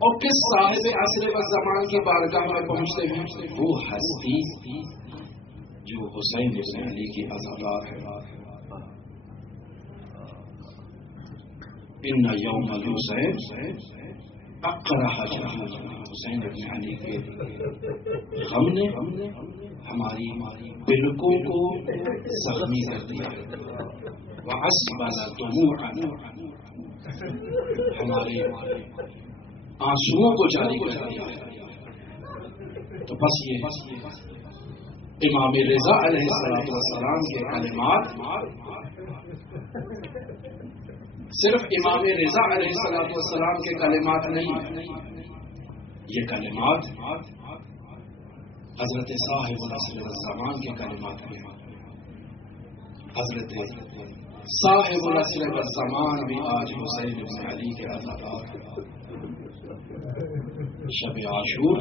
اور کس صاحب عصر و زمان کی بارگاہ میں پہنچتے ہیں؟ وہ ہستی جو حسین بن علی کی عزادار ہے. ان یوم الحسین اقرح حسین بن علی کے غم نے ہماری دلوں کو زخمی کر دیا. وَأَسْبَلَ دُمُوعَنَا ہمارے آنسوؤں کو جاری کر دیا. تو بس یہ امام رضا علیہ السلام کے کلمات صرف امام رضا علیہ السلام کے کلمات نہیں، یہ کلمات حضرت صاحب العصر والزمان کے کلمات ہیں. حضرت صاحب العصر والزمان بھی آج حسین بن علی کے عزادار ہیں. شب عاشور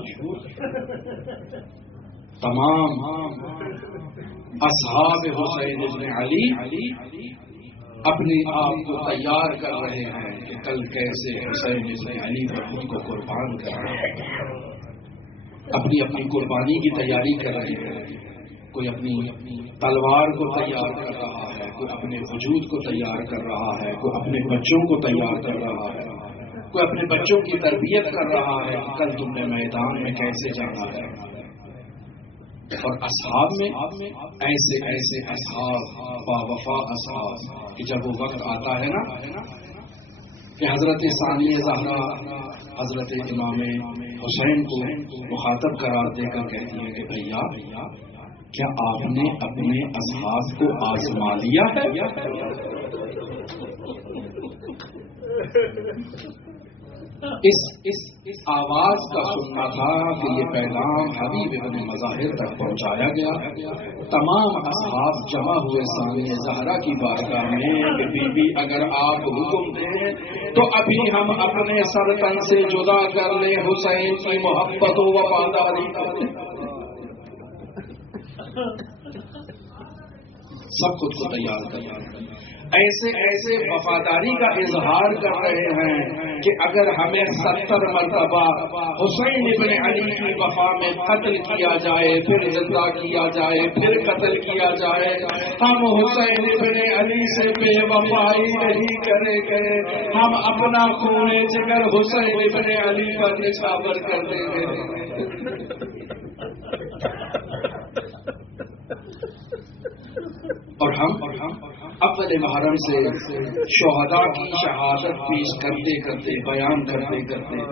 تمام اصحاب حسین بن علی اپنے آپ کو تیار کر رہے ہیں کہ کل کیسے حسین بن علی پر خود کو قربان کر رہے ہیں. اپنی اپنی قربانی کی تیاری کر رہے ہیں. کوئی اپنی تلوار کو تیار کر رہا ہے، کوئی اپنے وجود کو تیار کر رہا ہے، کوئی اپنے بچوں کو تیار کر رہا ہے، کوئی اپنے بچوں کی تربیت کر رہا ہے کہ کل تم نے میدان میں کیسے جانا ہے. اور اصحاب میں ایسے ایسے اصحاب، باوفا اصحاب، کہ جب وہ وقت آتا ہے نا کہ حضرت ثانیہ زہرا حضرت امام حسین کو مخاطب قرار دے کر کہتی ہے کہ بھیا کیا آپ نے اپنے اصحاب کو آزما لیا ہے؟ اس آواز کا سننا تھا کہ یہ پیغام حبیب ابن مظاہر تک پہنچایا گیا. تمام اصحاب جمع ہوئے ثانیہ زہرا کی بارگاہ میں کہ بی بی اگر آپ حکم دیں تو ابھی ہم اپنے سر تن سے جدا کر لیں، حسین کی محبت و وفاداری کر لیں. سب خود کو تیار کر ایسے ایسے وفاداری کا اظہار کر رہے ہیں کہ اگر ہمیں 70 مرتبہ حسین ابن علی کی وفا میں قتل کیا جائے، پھر زندہ کیا جائے، پھر قتل کیا جائے، ہم حسین ابن علی سے بے وفائی نہیں کریں گے. ہم اپنا خون جگر حسین ابن علی پر نچھاور کر دیں گے. اور ہم اول محرم سے شہداء کی شہادت پیش کرتے کرتے، بیان کرتے کرتے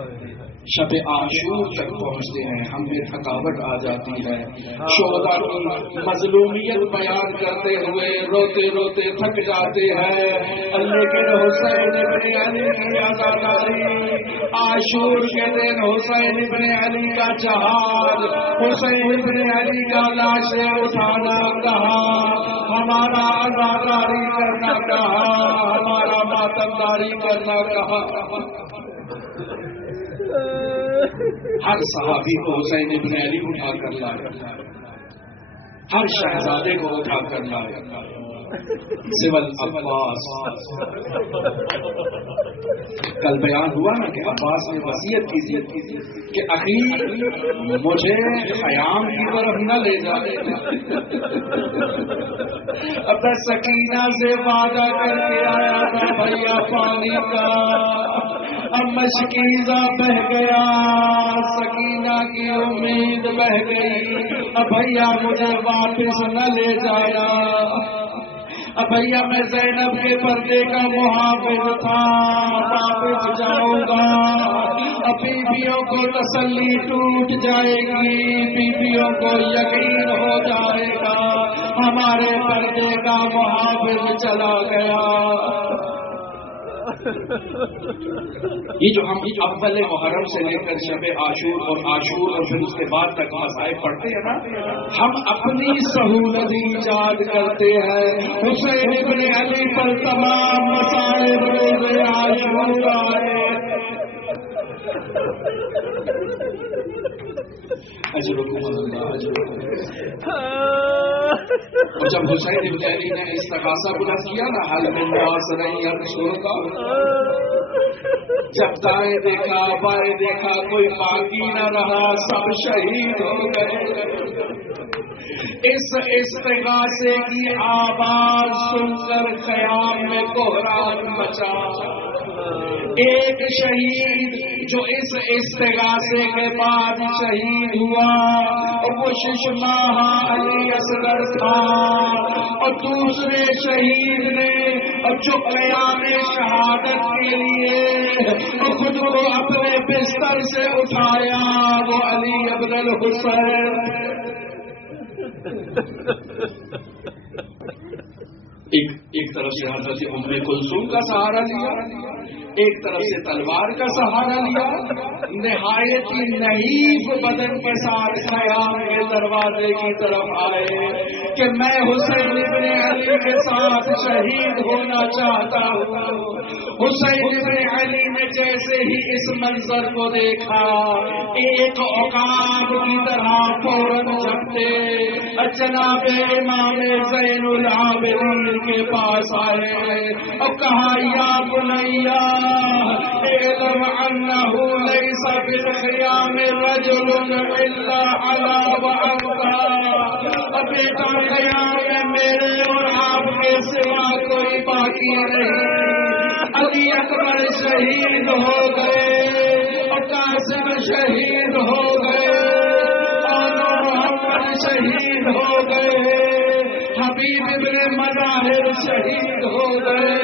شب عاشور تک پہنچتے ہیں. ہم میں تھکاوٹ آ جاتی ہے. شہداء کی مظلومیت بیان کرتے ہوئے روتے روتے تھک جاتے ہیں. لیکن حسین ابن علی کی عزاداری، عاشور کے دن حسین ابن علی کا جہاد، حسین ابن علی کا لاشیں اٹھانا کہا، ہمارا عزاداری کرنا کہا، ہمارا ماتمداری کرنا کہا. ہر صحابی کو حسین ابن علی اٹھا کر لایا، ہر شہزادے کو اٹھا کر لایا، سول عباس. کل بیان ہوا نا کہ عباس نے وصیت کی تھی کہ اخیر مجھے خیام کی طرف نہ لے جائے. اب سکینہ سے وعدہ کر کے آیا تھا بھیا پانی کا، اب مشکیزہ بہ گیا، سکینہ کی امید بہ گئی. اب بھیا مجھے واپس نہ لے جایا. اب بھیا میں زینب کے پردے کا محافظ تھا، واپس جاؤں گا. اب بیویوں کو تسلی ٹوٹ جائے گی، بیویوں کو یقین ہو جائے گا ہمارے پردے کا محافظ چلا گیا. یہ جو ہم اول محرم سے لے کر شب عاشور اور عاشور اور پھر اس کے بعد تک مصائب پڑھتے ہیں نا، ہم اپنی سہولت ایجاد کرتے ہیں. حسین ابن علی پر تمام مصائب روز عاشور آئے. اور جب حسین ابن علی نے استغاثہ بلند کیا نا، حل من باس نہیں رسول کا، جب دائیں دیکھا بائیں دیکھا کوئی باقی نہ رہا، سب شہید ہو گئے۔ اس استغاثے کی آواز سن کر خیام میں کوہرام مچا۔ ایک شہید جو اس استغاثے کے بعد شہید ہوا وہ ششماہ علی اصغر تھا، اور دوسرے شہید نے جو قیام شہادت کے لیے خود کو اپنے بستر سے اٹھایا وہ علی ابن الحسین۔ ایک طرف سے حضرت ام کلثوم کا سہارا لیا، ایک طرف سے تلوار کا سہارا لیا، نہایت ہی نحیف بدن کے ساتھ خیام کے دروازے کی طرف آئے کہ میں حسین ابن علی کے ساتھ شہید ہونا چاہتا ہوں۔ حسین ابن علی نے جیسے ہی اس منظر کو دیکھا ایک عقاب کی طرح فوراً جھپتے جناب امام زین العابدین کے پاس آئے اور کہا یا بنیا اعلم انہ لیس بالخیام رجل الا علی وانت، بیٹا خیام میں میرے اور آپ کے سوا کوئی باقی نہیں۔ علی اکبر شہید ہو گئے اور قاسم شہید ہو گئے اور محمد شہید ہو گئے، حبیب ابن مظاہر شہید ہو گئے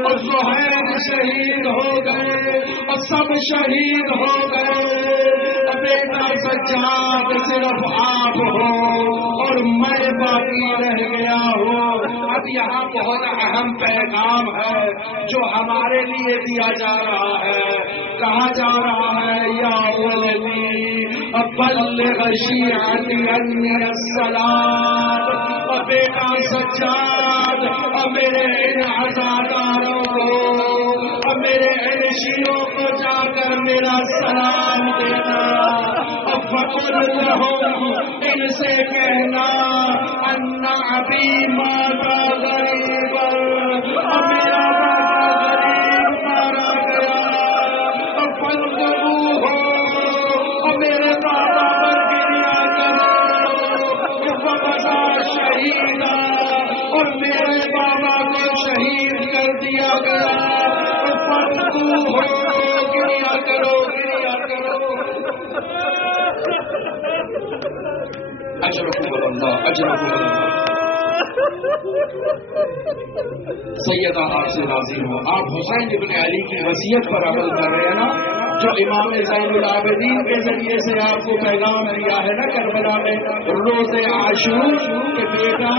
اور زہیر شہید ہو گئے اور سب شہید ہو گئے۔ بیٹا سجاد صرف آپ ہو اور میں باقی رہ گیا ہوں۔ اب یہاں بہت اہم پیغام ہے جو ہمارے لیے دیا جا رہا ہے۔ کہا جا رہا ہے یا ولدی بلغ شیعتی انی السلام، اور بیٹا سجاد اور میرے ان عزاداروں کو اور میرے ان شیعوں کو جا کر میرا سلام دینا، اور فقل لہم ان سے کہنا ان ابی مات غریبا، اور میرا باپ غریب مارا گیا، اور فانظروا ہو اور میرے بابا پر گریا کرو، فبدا شہیدا، اور میرے بابا کو شہید کر دیا گیا، اور فانظروا ہو گریا کرو گریا کرو۔ اجرکم اللہ اجرکم اللہ۔ سیدہ آپ سے راضی ہو، آپ حسین ابن علی کی وصیت پر عمل کر رہے ہیں نا، جو امام زین العابدین کے ذریعے سے آپ کو پیغام دیا ہے نا کربلا میں روز عاشور کہ بیٹا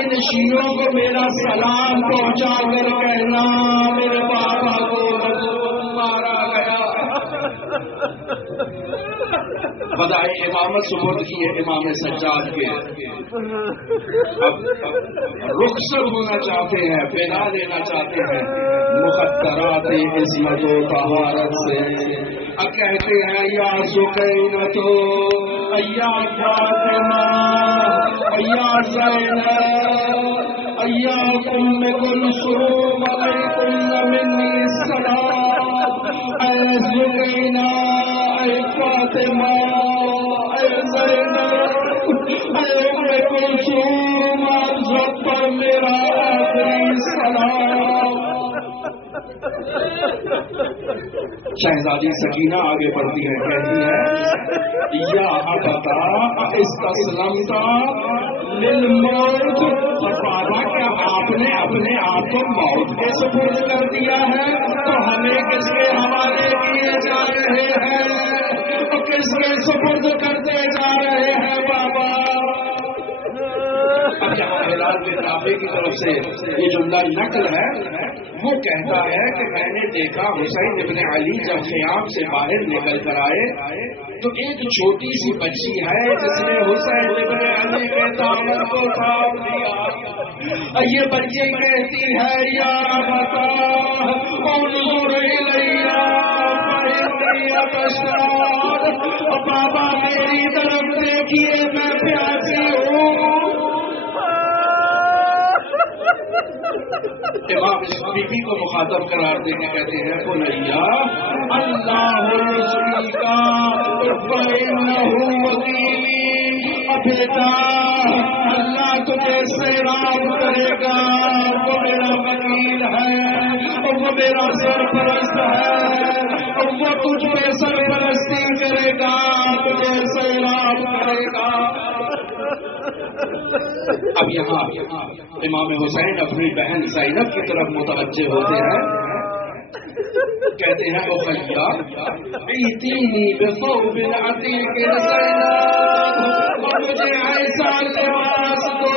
ان شیعوں کو میرا سلام پہنچا کر کہنا میرے بابا کو مارا گیا۔ بدائے امامت سپرد کی ہے امام سجاد کے، اب رخصت ہونا چاہتے ہیں، بنا لینا چاہتے ہیں مخدرات عصمت و طہارت سے، کہتے ہیں یا سکینۃ یا فاطمہ یا زینب یا ام کلثوم علیکم منی السلام، اے سکینہ اے فاطمہ اے زینب اے ام کلثوم، آپ سب پر میرا آخری سلام۔ شہزادی سکینہ آگے بڑھتی ہے، کہتی ہے یا ابتا استسلمت للموت، بابا کیا آپ نے اپنے آپ کو موت کے سپرد کر دیا ہے تو ہمیں کس کے حوالے کیے جا رہے ہیں اور کس کے سپرد کرتے جا رہے ہیں بابا؟ اب یہاں ہلال بن رافع کی طرف سے یہ جملہ نقل ہے، وہ کہتا ہے کہ میں نے دیکھا حسین ابن علی جب خیام سے باہر نکل کر آئے تو ایک چھوٹی سی بچی ہے جس نے حسین ابن علی کے دامن کو تھام لیا، یہ بچی کہتی ہے یا ابتا انظر الیہ فإنی ابصر، بابا میری طرف دیکھیے میں پیاسی ہوں۔ امام اس بیوی کو مخاطب قرار دے کے کہتے ہیں بنیا اللہ یزکیکا فإنہ وکیلی، بیٹا اللہ تجھے سیراب کرے گا، وہ میرا وکیل ہے، وہ میرا سرپرست ہے، وہ تجھ پہ سرپرستی کرے گا، تجھے سیراب کرے گا۔ اب یہاں امام حسین اپنی بہن زینب کی طرف متوجہ ہوتے ہیں، کہتے ہیں اخیا ایتینی بثوب عتیق زینب، مجھے ایسا لباس دو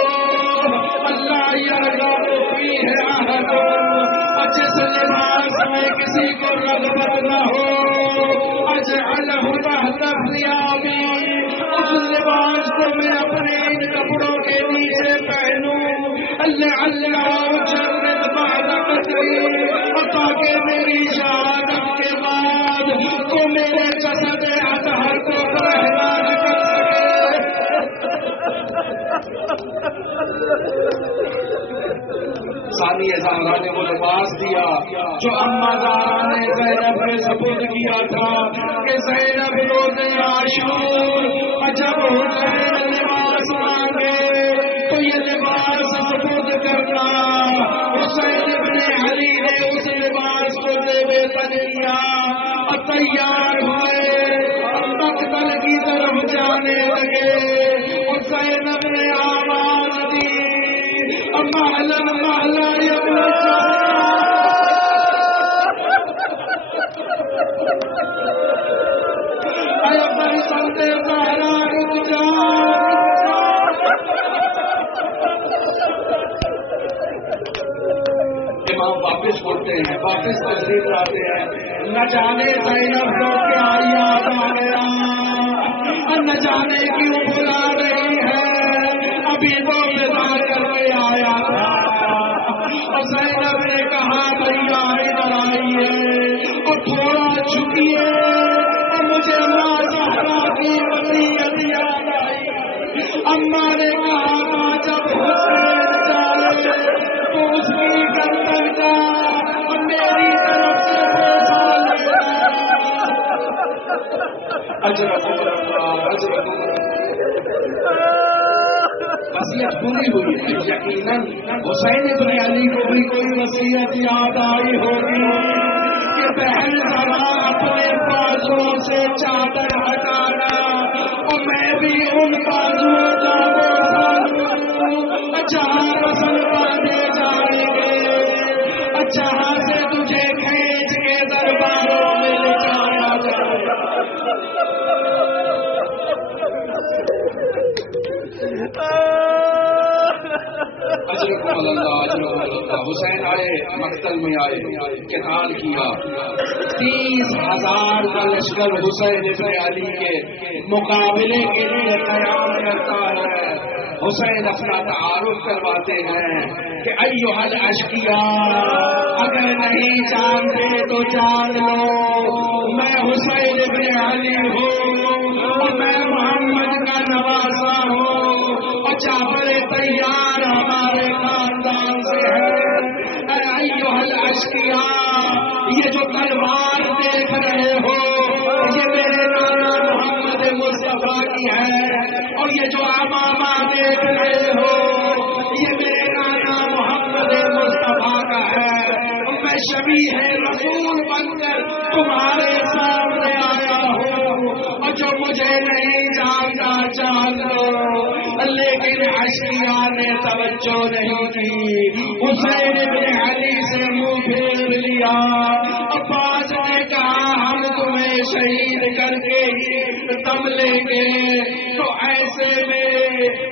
اللہ یرغب فیہ احد، جس لباس میں کسی کو رغبت نہ ہو، اجعلہ تحت ثیابی، اس لباس کو میں اپنے ان کپڑوں کے نیچے پہنوں، لعلی اجرد بعد قتلی، تاکہ میری شہادت کے بعد تو میرے جسد اطہر کو پہچان کر ثانی زہرا نے وہ لباس دیا جو اما زہرا نے زینب کے سپرد کیا تھا کہ زینب روز عاشور جب حسین لباس مانگے تو یہ لباس سپرد کرنا، حسین ابن علی نے اس لباس کو دے تنیا اور تیار ہوئے، مقتل کی طرف جانے لگے، حسین نے آواز دی محلا محلا سنتے زہرا رک جا، امام واپس ہوتے ہیں، واپس تشریف لاتے ہیں، نہ جانے زینب کو کیا یاد آ گیا، نہ جانے کیوں بلا رہی ہے، ابھی تو ودا کر کے آیا تھا، اور زینب نے کہا بھیا ادھر آئیے اور تھوڑا جھکیے، اور مجھے اما زہرا کی وصیت یاد آئی، اما نے کہا جب حسین چاہے تو اس کی گردن کا اور میری طرف سے بوجھا لینا، اجرکم اللہ اجرکم وصیت پوری ہوئی ہے۔ یقیناً حسین ابن علی کو بھی کوئی وصیت یاد آئی ہوگی کہ بہن ذرا اپنے بازوؤں سے چادر ہٹانا اور میں بھی ان بازوؤں کا جہاں رسل باندھے جائیں گے، جہاں سے تجھے کھینچ کے درباروں میں لے جایا جائے۔ اجرکم اللہ اجرکم اللہ۔ حسین آئے، مقتل میں آئے، قتال کیا، 30,000 کا لشکر حسین ابن علی کے مقابلے کے لیے قیام کرتا ہے۔ حسین اپنا تعارف کرواتے ہیں کہ ایھا الاشقیاء، اگر نہیں جانتے تو جان لو، میں حسین ابن علی ہوں اور میں محمد کا نواسا ہوں، اور جعفر طیار ہمارے خاندان سے ہے۔ ایھا الاشقیاء، یہ جو تلوار دیکھ رہے ہو یہ میرے نانا محمد مصطفیٰ کی ہے، اور یہ جو امامہ دیکھ رہے ہو یہ میرے نانا محمد مصطفیٰ کا ہے، میں شبیہ رسول بن کر تمہارے سامنے آیا ہوں، اور جو مجھے نہیں جانتا جان لو۔ لیکن اشقیاء نے توجہ نہیں کی، حسین ابن علی سے منہ پھیر لیا، عباس نے کہا ہم تمہیں شہید کر کے ہی دم لیں گے۔ تو ایسے میں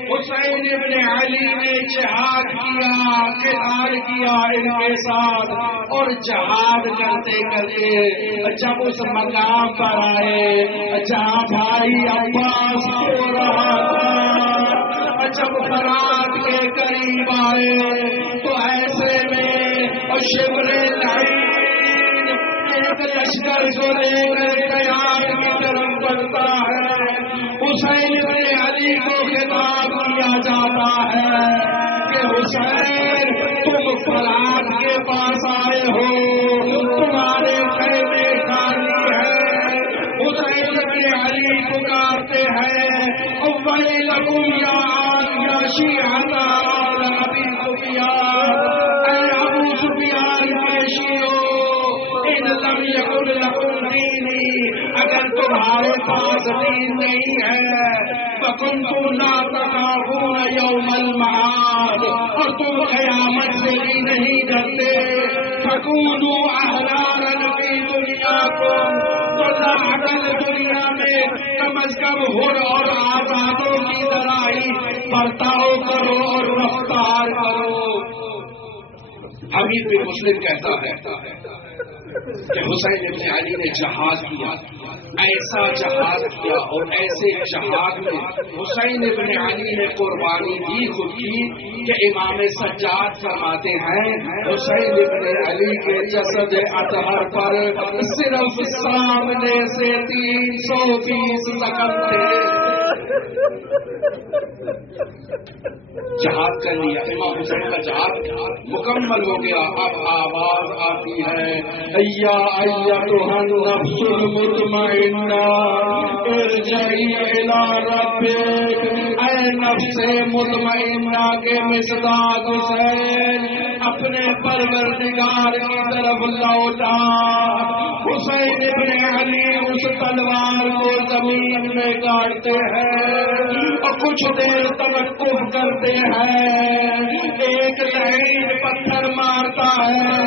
حسین ابن علی نے جہاد کیا، قتال کیا ان کے ساتھ، اور جہاد کرتے کرتے جب اس مقام پر آئے جہاں بھائی عباس ہو رہا تھا، جب فرات کے قریب آئے تو ایسے میں شبر لعین ایک لشکر کو لے کر قیام کی طرف بڑھتا ہے۔ حسین ابن علی کو خطاب کیا جاتا ہے کہ حسین تم فلان کے پاس آئے ہو، تمہارے خیمے خالی ہے۔ حسین بن علی پکارتے ہیں ویلکم یا شیعۃ آل ابی سفیان، اے ابو سفیان کے شیعوں، ان لم یکن لکم دینی، اگر تمہارے پاس دین نہیں ہے، فکنتم لا تخافون یوم المعاد، اور تم قیامت سے بھی نہیں ڈرتے، فکونوا احرارا فی دنیاکم، تو لاحقل دنیا میں کم از کم حر اور آزادوں کی طرح ہی برتاؤ کرو اور رفتار کرو۔ حبیب بن مسلم کہتا ہے کہ حسین ابن علی نے جہاد کیا، ایسا جہاد کیا اور ایسے جہاد میں حسین ابن علی نے قربانی دی خود کی کہ امام سجاد فرماتے ہیں حسین ابن علی کے جسد اطہر پر صرف سامنے سے 320 زخم تھے۔ جہاد کر لیا، امام حسین کا جہاد مکمل ہو گیا۔ اب آواز آتی ہے یا ایتھا النفس المطمئنہ ارجعی الی ربک، اے نفس مطمئنہ کے مصداق حسین، اپنے پروردگار کی طرف لوٹا۔ حسین ابن علی اس تلوار کو زمین میں گاڑتے ہیں اور کچھ دیر توقف کرتے ہیں، ایک لعین پتھر مارتا ہے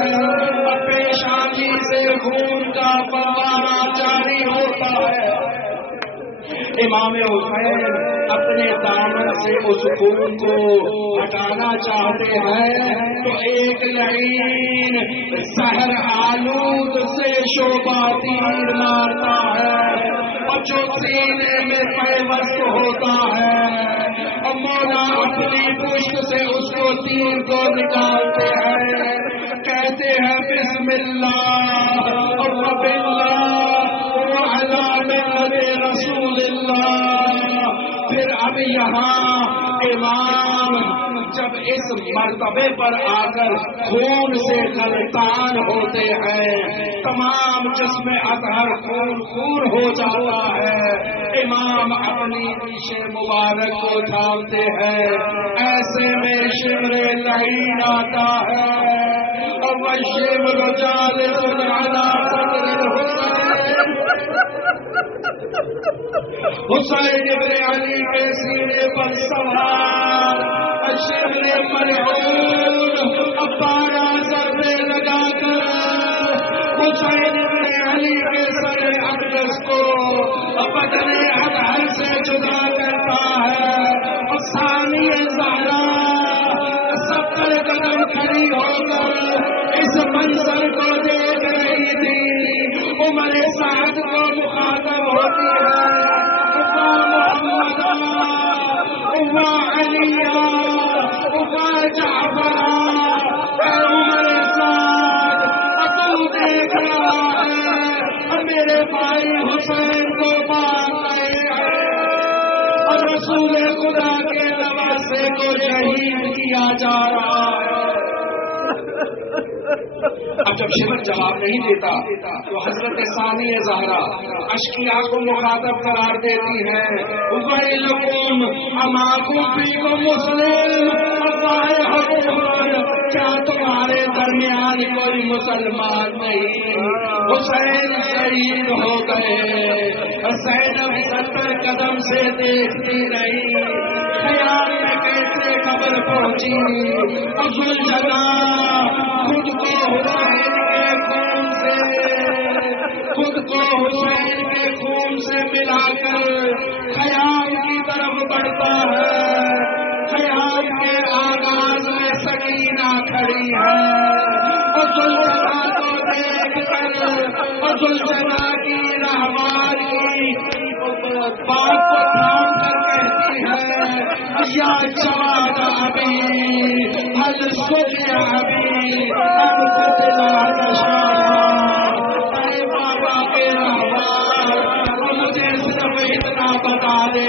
اور پیشانی سے خون کا فوارہ جاری ہوتا ہے۔ امام حسین اپنے دامن سے اس خون کو ہٹانا چاہتے ہیں تو ایک لعین زہر آلود سے شعبہ تیر مارتا ہے اور جو سینے میں پیوست ہوتا ہے، اور مولا اپنی پشت سے اس کو تیر کو نکالتے ہیں، کہتے ہیں بسم اللہ اور باللہ وعلی ملت رسول اللہ۔ پھر اب یہاں امام جب اس مرتبے پر آ کر خون سے غلطان ہوتے ہیں، تمام جسم اطہر خون خون ہو جاتا ہے، امام اپنی ریش مبارک کو تھامتے ہیں، ایسے میں شمر لعین آتا ہے اور وہ شمر جالس علی صدر الحسین، حسین ابن علی کے سینے پر سوار شمر ملعون ابارہ ضربے لگا کر حسین ابن علی کے سر اقدس کو بدن اطہر سے جدا کرتا ہے، اور ثانی زہرا 70 قدم کھڑی ہو کر اس منظر کو دیکھ رہی تھی، عمر سعد کو مخاطب ہوتی ہے جعفر، اے عمر سعد تو دیکھ رہا ہے اور میرے بھائی حسین کو مار رہے ہیں اور رسول خدا کے نواسے کو شہید کیا جا رہا ہے۔ اب جب شمر جواب نہیں دیتا تو حضرت ثانی زہرا اشقیاء کو مخاطب قرار دیتی ہے، وَيْلَكُمْ أَمَاكُمْ فِيكُمْ مُسْلِمٌ، کیا تمہارے درمیان کوئی مسلمان نہیں؟ حسین شہید ہو گئے، زینب 70 قدم سے دیکھتی نہیں، خیال میں کیسے قبر پہنچی، ذوالجلال خود کو حسین کے خون سے ملا کر خیام کی طرف بڑھتا ہے، خیام کے آغاز میں سکینہ کھڑی ہے اور ذوالجلال کو دیکھ کر اور ذوالجلال کی رہباری بات کو تھام کر کہتی ہے یا جواد ابی حل سلی ابی اب قتل نشان، اے بابا کے رہبار مجھے صرف اتنا بتا دے